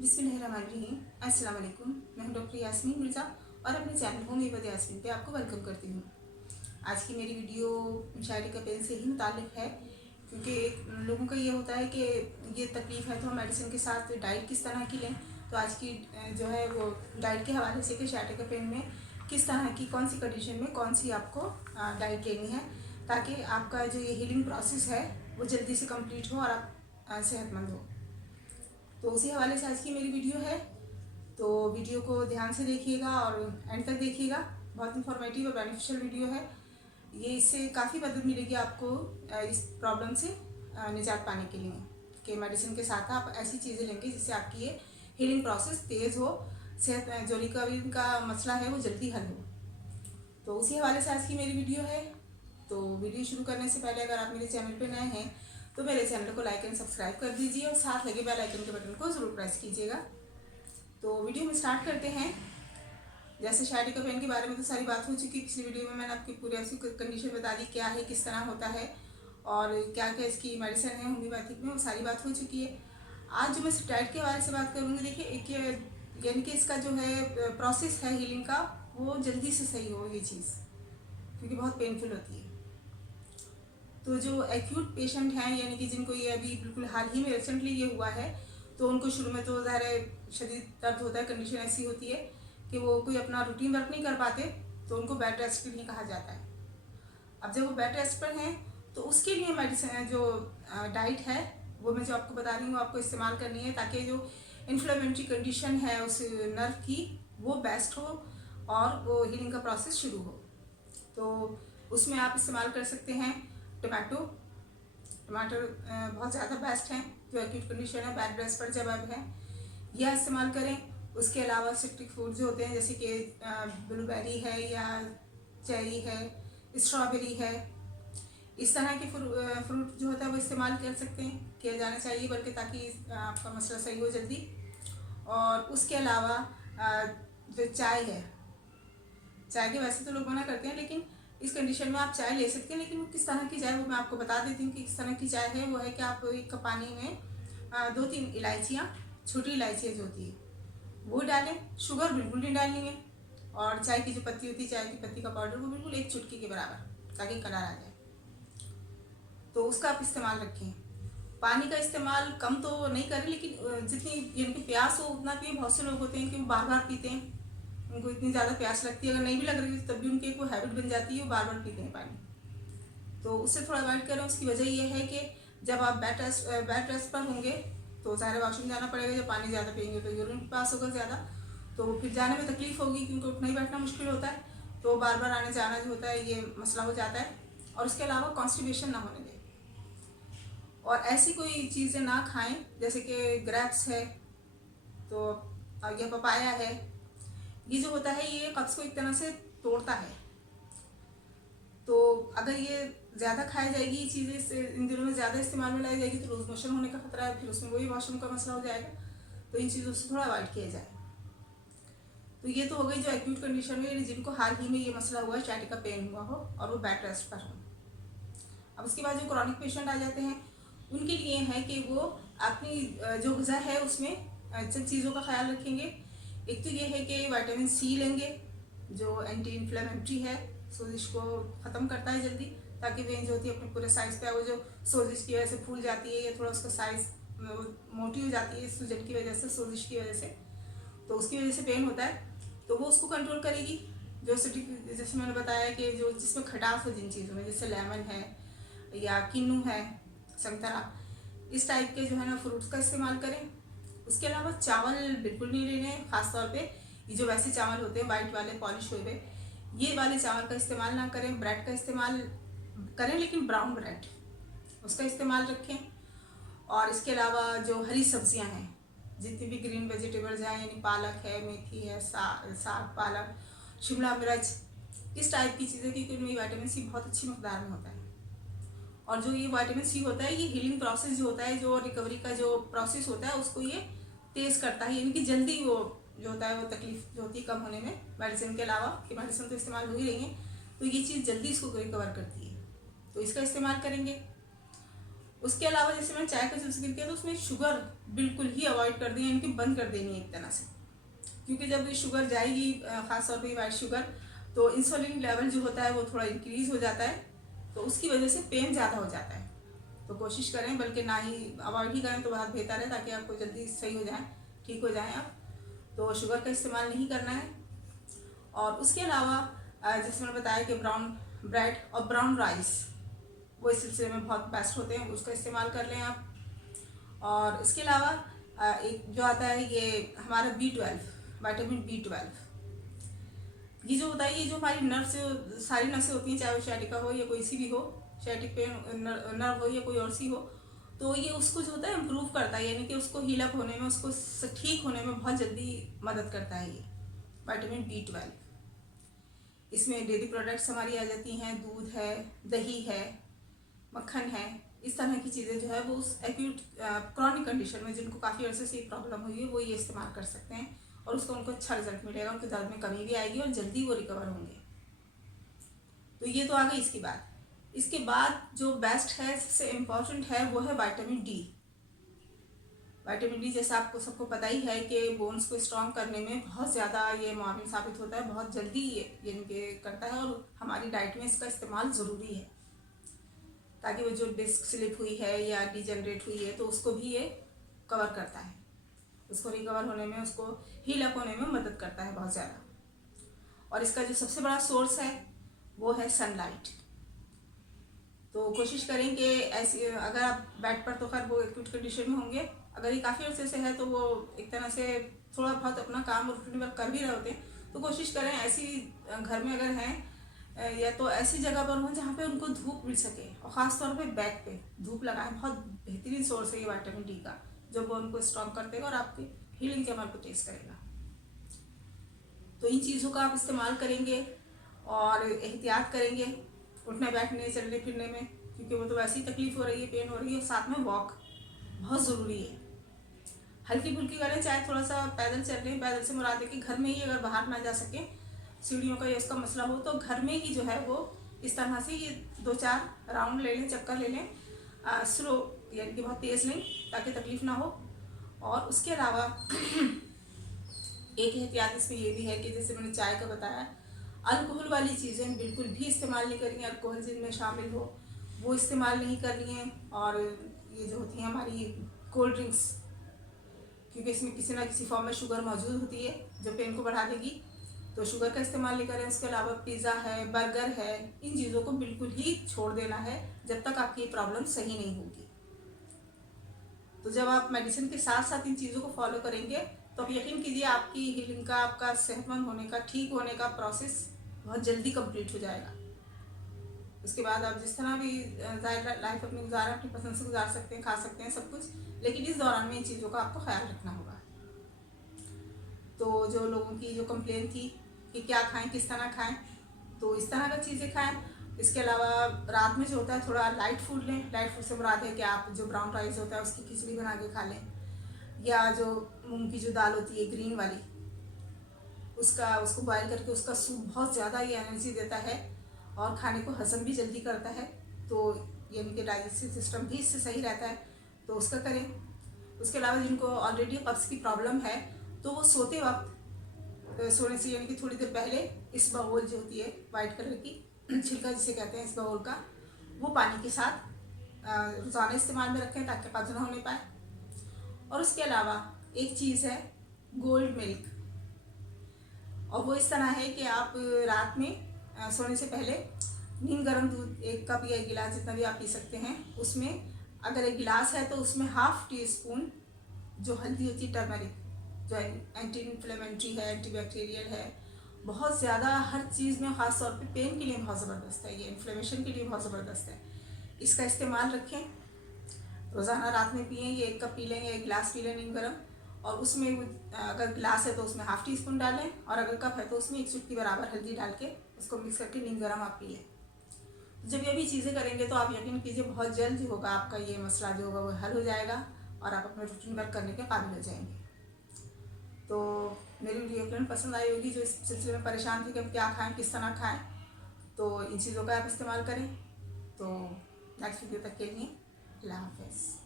बिस्मिल्लाहिर्रहमानिर्रहीम। अस्सलाम वालेकुम। मैं हूं डॉक्टर यास्मीन मिर्ज़ा और अपने चैनल होम विद यास्मीन पे आपको वेलकम करती हूं। आज की मेरी वीडियो शायरी का पेन से ही मुताल्लिक़ है, क्योंकि लोगों का ये होता है कि ये तकलीफ़ है तो हम मेडिसिन के साथ डाइट किस तरह की लें। तो आज की जो है वो डाइट के हवाले से कि शायरी का पेन में किस तरह की कौन सी कंडीशन में कौन सी आपको डाइट लेनी है, ताकि आपका जो ये हीलिंग प्रोसेस है वो जल्दी से कंप्लीट हो और आप सेहतमंद हो। तो उसी हवाले से आज की मेरी वीडियो है, तो वीडियो को ध्यान से देखिएगा और एंड तक देखिएगा। बहुत इंफॉर्मेटिव और बेनिफिशियल वीडियो है ये। इससे काफ़ी मदद मिलेगी आपको इस प्रॉब्लम से निजात पाने के लिए, कि मेडिसिन के साथ आप ऐसी चीज़ें लेंगे जिससे आपकी ये हीलिंग प्रोसेस तेज़ हो, सेहत जो रिकवरी का मसला है वो जल्दी हल हो। तो उसी हवाले से आज की मेरी वीडियो है। तो वीडियो शुरू करने से पहले अगर आप मेरे चैनल पर नए हैं तो मेरे चैनल को लाइक एंड सब्सक्राइब कर दीजिए और साथ लगे बेल आइकन के बटन को ज़रूर प्रेस कीजिएगा। तो वीडियो में स्टार्ट करते हैं। जैसे शायरी का पेन के बारे में तो सारी बात हो चुकी, पिछली वीडियो में मैंने आपकी पूरी ऐसी कंडीशन बता दी, क्या है, किस तरह होता है और क्या क्या इसकी मेडिसिन है होम्योपैथिक में, वो सारी बात हो चुकी है। आज जो मैं डाइट के बारे से बात करूँगी, देखिए एक यानी कि इसका जो है प्रोसेस है हीलिंग का, वो जल्दी से सही हो ये चीज़, क्योंकि बहुत पेनफुल होती है। तो जो एक्यूट पेशेंट हैं, यानी कि जिनको ये अभी बिल्कुल हाल ही में रिसेंटली ये हुआ है, तो उनको शुरू में तो ज़ाहिर शदीद दर्द होता है। कंडीशन ऐसी होती है कि वो कोई अपना रूटीन वर्क नहीं कर पाते, तो उनको बेड रेस्ट के लिए कहा जाता है। अब जब वो बेड रेस्ट पर हैं तो उसके लिए मेडिसिन जो डाइट है वो मैं जो आपको बता रही हूँ आपको इस्तेमाल करनी है, ताकि जो इन्फ्लेमेटरी कंडीशन है उस नर्व की वो बेस्ट हो और वो हीलिंग का प्रोसेस शुरू हो। तो उसमें आप इस्तेमाल कर सकते हैं टमाटर बहुत ज़्यादा बेस्ट हैं। जो एक्यूट कंडीशन है बेड रेस्ट पर जब अब है, यह इस्तेमाल करें। उसके अलावा सिट्रिक फ्रूट जो होते हैं, जैसे कि ब्लूबेरी है या चेरी है, स्ट्रॉबेरी है, इस तरह के फ्रूट जो होता है वो इस्तेमाल कर सकते हैं, किया जाना चाहिए, बल्कि ताकि आपका मसला सही हो जल्दी। और उसके अलावा जो चाय है, चाय के वैसे तो लोग मना करते हैं, लेकिन इस कंडीशन में आप चाय ले सकते हैं। लेकिन वो किस तरह की चाय वो मैं आपको बता देती हूँ कि किस तरह की चाय है। वो है कि आप एक कप पानी में 2-3 इलायचियाँ, छोटी इलायचियाँ जो होती है वो डालें। शुगर बिल्कुल नहीं डालनी है, और चाय की जो पत्ती होती है, चाय की पत्ती का पाउडर, वो बिल्कुल 1 चुटकी के बराबर, ताकि कलर आ जाए। तो उसका आप इस्तेमाल रखें। पानी का इस्तेमाल कम तो नहीं करें, लेकिन जितनी यानी कि प्यास हो उतना पिए। बहुत से लोग होते हैं कि वो बार बार पीते हैं, उनको इतनी ज़्यादा प्यास लगती है, अगर नहीं भी लग रही तब भी उनकी एक वो हैबिट बन जाती है, वो बार बार पीते हैं पानी। तो उससे थोड़ा अवॉइड करें। उसकी वजह यह है कि जब आप बेड रेस्ट पर होंगे तो सारे वॉशरूम जाना पड़ेगा। जब पानी ज़्यादा पिएंगे तो यूरिन पास होगा ज़्यादा, तो फिर जाने में तकलीफ होगी, क्योंकि उठना ही बैठना मुश्किल होता है, तो बार बार आने जाना जो होता है ये मसला हो जाता है। और उसके अलावा कॉन्स्टिपेशन ना होने दें, और ऐसी कोई चीज़ें ना खाएं जैसे कि ग्रेप्स है तो या पपाया है। ये जो होता है ये कब्ज़ को एक तरह से तोड़ता है, तो अगर ये ज़्यादा खाई जाएगी, ये चीज़ें इन दिनों में ज़्यादा इस्तेमाल में लाई जाएगी तो लूज मोशन होने का खतरा है, फिर उसमें वही वॉशरूम का मसला हो जाएगा। तो इन चीज़ों से थोड़ा अवॉइड किया जाए। तो ये तो हो गई जो एक्यूट कंडीशन में, जिनको हाल ही में ये मसला हुआ है, sciatica का पेन हुआ हो और वो बेड रेस्ट पर हो। अब उसके बाद जो क्रॉनिक पेशेंट आ जाते हैं, उनके लिए है कि वो अपनी जो ग़िज़ा है उसमें जिन चीज़ों का ख्याल रखेंगे। एक तो ये है कि विटामिन सी लेंगे, जो एंटी इन्फ्लेमेटरी है, सोजिश को ख़त्म करता है जल्दी, ताकि वेन जो होती है अपने पूरे साइज़ पे, वो जो सोजिश की वजह से फूल जाती है या थोड़ा उसका साइज़ मोटी हो जाती है सूजन की वजह से, सोजिश की वजह से, तो उसकी वजह से पेन होता है, तो वो उसको कंट्रोल करेगी। जो सिट्रिक, जैसे मैंने बताया कि जो जिसमें खटास हो जिन चीज़ों में, जैसे लेमन है या किन्नू है, संतरा, इस टाइप के जो है ना फ्रूट्स का इस्तेमाल करें। उसके अलावा चावल बिल्कुल नहीं लेने, ख़ासतौर पे ये जो वैसे चावल होते हैं वाइट वाले पॉलिश हुए हुए, ये वाले चावल का इस्तेमाल ना करें। ब्रेड का इस्तेमाल करें, लेकिन ब्राउन ब्रेड, उसका इस्तेमाल रखें। और इसके अलावा जो हरी सब्जियां हैं, जितनी भी ग्रीन वेजिटेबल्स हैं, यानी पालक है, मेथी है, साग पालक, शिमला मिर्च, इस टाइप की चीज़ें, क्योंकि उनमें विटामिन सी बहुत अच्छी मकदार में होता है। और जो ये विटामिन सी होता है, ये हीलिंग प्रोसेस जो होता है, जो रिकवरी का जो प्रोसेस होता है, उसको ये तेज़ करता है, यानी कि जल्दी वो जो होता है वो तकलीफ जो होती है कम होने में, मेडिसिन के अलावा, कि मेडिसिन तो इस्तेमाल हो ही रही है, तो ये चीज़ जल्दी इसको रिकवर करती है, तो इसका इस्तेमाल करेंगे। उसके अलावा जैसे मैंने चाय का जूस गिर किया तो उसमें शुगर बिल्कुल ही अवॉइड कर दी, यानी कि बंद कर देनी है एक तरह से, क्योंकि जब ये शुगर जाएगी खास तौर पे वाइट शुगर, तो इंसुलिन लेवल जो होता है वो थोड़ा इंक्रीज हो जाता है, तो उसकी वजह से पेन ज़्यादा हो जाता है। तो कोशिश करें, बल्कि ना ही अवॉइड ही करें तो बहुत बेहतर है, ताकि आपको जल्दी सही हो जाए, ठीक हो जाएँ आप। तो शुगर का इस्तेमाल नहीं करना है। और उसके अलावा जैसे मैंने बताया कि ब्राउन ब्रेड और ब्राउन राइस वो इस सिलसिले में बहुत बेस्ट होते हैं, उसका इस्तेमाल कर लें आप। और इसके अलावा एक जो आता है ये हमारा B12, विटामिन B12, ये जो होता है, ये जो हमारी नर्व से सारी नसें होती हैं, चाहे वो शैटिका हो या कोई सी भी हो, शैटिक पेन नर्व हो या कोई और सी हो, तो ये उसको जो होता है इम्प्रूव करता है, यानी कि उसको हील अप होने में, उसको ठीक होने में बहुत जल्दी मदद करता है ये विटामिन B12। इसमें डेयरी प्रोडक्ट्स हमारी आ जाती हैं, दूध है, दही है, मक्खन है, इस तरह की चीज़ें जो है वो उस एक्यूट क्रॉनिक कंडीशन में जिनको काफ़ी अर्से से प्रॉब्लम हुई है वो ये इस्तेमाल कर सकते हैं, और उसको उनको अच्छा रिजल्ट मिलेगा, उनके दर्द में कमी भी आएगी और जल्दी वो रिकवर होंगे। तो ये तो आ गई इसकी बात। इसके बाद जो बेस्ट है, सबसे इम्पॉर्टेंट है, वो है विटामिन डी। विटामिन डी जैसा आपको सबको पता ही है कि बोन्स को स्ट्रॉन्ग करने में बहुत ज़्यादा ये मुआविन साबित होता है, बहुत जल्दी ये इनके करता है, और हमारी डाइट में इसका इस्तेमाल ज़रूरी है, ताकि वो जो डिस्क स्लिप हुई है या डिजेनरेट हुई है तो उसको भी ये कवर करता है, उसको रिकवर होने में, उसको हील अप होने में मदद करता है बहुत ज़्यादा। और इसका जो सबसे बड़ा सोर्स है वो है सनलाइट। तो कोशिश करें कि ऐसी, अगर आप बेड पर तो खैर वो एक्यूट कंडीशन में होंगे, अगर ये काफ़ी अर्से से है तो वो एक तरह से थोड़ा बहुत अपना काम और रूटीन वर्क कर भी रहे होते हैं, तो कोशिश करें ऐसी घर में अगर हैं या तो ऐसी जगह पर हों जहाँ पे उनको धूप मिल सके, और ख़ास तौर पे बैक पे धूप लगाएं। बहुत बेहतरीन सोर्स है ये विटामिन डी का, जो बोन को स्ट्रॉन्ग कर देगा और आपकी हीलिंग के अमल को तेज़ करेगा। तो इन चीज़ों का आप इस्तेमाल करेंगे और एहतियात करेंगे उठने बैठने चलने फिरने में, क्योंकि वो तो वैसे ही तकलीफ़ हो रही है, पेन हो रही है, और साथ में वॉक बहुत ज़रूरी है। हल्की फुल्की करें, चाहे थोड़ा सा पैदल चल रहे हैं, पैदल से मुराद है कि घर में ही, अगर बाहर ना जा सके, सीढ़ियों का या उसका मसला हो, तो घर में ही जो है वो इस तरह से ये 2-4 राउंड ले लें, चक्कर ले लें, स्लो, यानी कि बहुत तेज़ नहीं, ताकि तकलीफ़ ना हो। और उसके अलावा एक एहतियात इसमें ये भी है कि जैसे मैंने चाय का बताया, अल्कोहल वाली चीज़ें बिल्कुल भी इस्तेमाल नहीं करनी है, अल्कोहल जिनमें शामिल हो वो इस्तेमाल नहीं करनी है। और ये जो होती हैं हमारी कोल्ड ड्रिंक्स, क्योंकि इसमें किसी ना किसी फॉर्म में शुगर मौजूद होती है जो पेन को बढ़ा देगी, तो शुगर का इस्तेमाल नहीं करें। उसके अलावा पिज़्ज़ा है, बर्गर है, इन चीज़ों को बिल्कुल ही छोड़ देना है जब तक आपकी प्रॉब्लम सही नहीं होगी। तो जब आप मेडिसिन के साथ साथ इन चीज़ों को फॉलो करेंगे तो आप यकीन कीजिए आपकी हीलिंग का, आपका सेहतमंद होने का, ठीक होने का प्रोसेस बहुत जल्दी कंप्लीट हो जाएगा। उसके बाद आप जिस तरह भी लाइफ अपनी गुजारें, अपनी पसंद से गुजार सकते हैं, खा सकते हैं सब कुछ, लेकिन इस दौरान में इन चीज़ों का आपको ख्याल रखना होगा। तो जो लोगों की जो कंप्लेन थी कि क्या खाएं, किस तरह खाएं, तो इस तरह का चीज़ें खाएं। इसके अलावा रात में जो होता है थोड़ा लाइट फूड लें। लाइट फूड से मुराद है कि आप जो ब्राउन राइस होता है उसकी खिचड़ी बना के खा लें, या जो मूंग की जो दाल होती है ग्रीन वाली, उसको बॉयल करके उसका सूप बहुत ज़्यादा ये एनर्जी देता है और खाने को हजम भी जल्दी करता है, तो यानी कि डाइजेस्टिव सिस्टम भी इससे सही रहता है, तो उसका करें। उसके अलावा जिनको ऑलरेडी कब्ज़ की प्रॉब्लम है तो वो सोते वक्त, सोने से यानी कि थोड़ी देर पहले इस बाउल जो होती है वाइट कलर की छिलका जिसे कहते हैं इस बाउल का, वो पानी के साथ रोज़ाना इस्तेमाल में रखें ताकि कब्ज़ ना होने पाए। और उसके अलावा एक चीज़ है गोल्ड मिल्क, और वो इस तरह है कि आप रात में सोने से पहले नीम गर्म दूध 1 कप या 1 गिलास जितना भी आप पी सकते हैं, उसमें अगर 1 गिलास है तो उसमें ½ टीस्पून जो हल्दी होती है टर्मरिक, जो एंटी इन्फ्लेमेटरी है, एंटी बैक्टीरियल है, बहुत ज़्यादा हर चीज़ में, ख़ास तौर पे पेन के लिए बहुत ज़बरदस्त है, ये इन्फ्लेमेशन के लिए बहुत ज़बरदस्त है। इसका इस्तेमाल रखें, रोज़ाना रात में पिएँ, ये 1 कप पी लें या 1 गिलास पी लें नीम गर्म, और उसमें अगर गिलास है तो उसमें ½ टीस्पून डालें, और अगर कप है तो उसमें 1 चुटकी बराबर हल्दी डाल के उसको मिक्स करके नीम गर्म आप पिए। जब ये भी चीज़ें करेंगे तो आप यकीन कीजिए बहुत जल्द जो होगा आपका ये मसला जो होगा वो हल हो जाएगा और आप अपने रूटीन वर्क करने के काबिल हो जाएंगे। तो मेरी वीडियो फ्रेंड पसंद आई होगी, जो इस सिलसिले में परेशान थी कि हम क्या खाएं, किस तरह खाएं, तो इन चीज़ों का आप इस्तेमाल करें। तो नेक्स्ट वीडियो तक के लिए अल्लाह हाफिज़।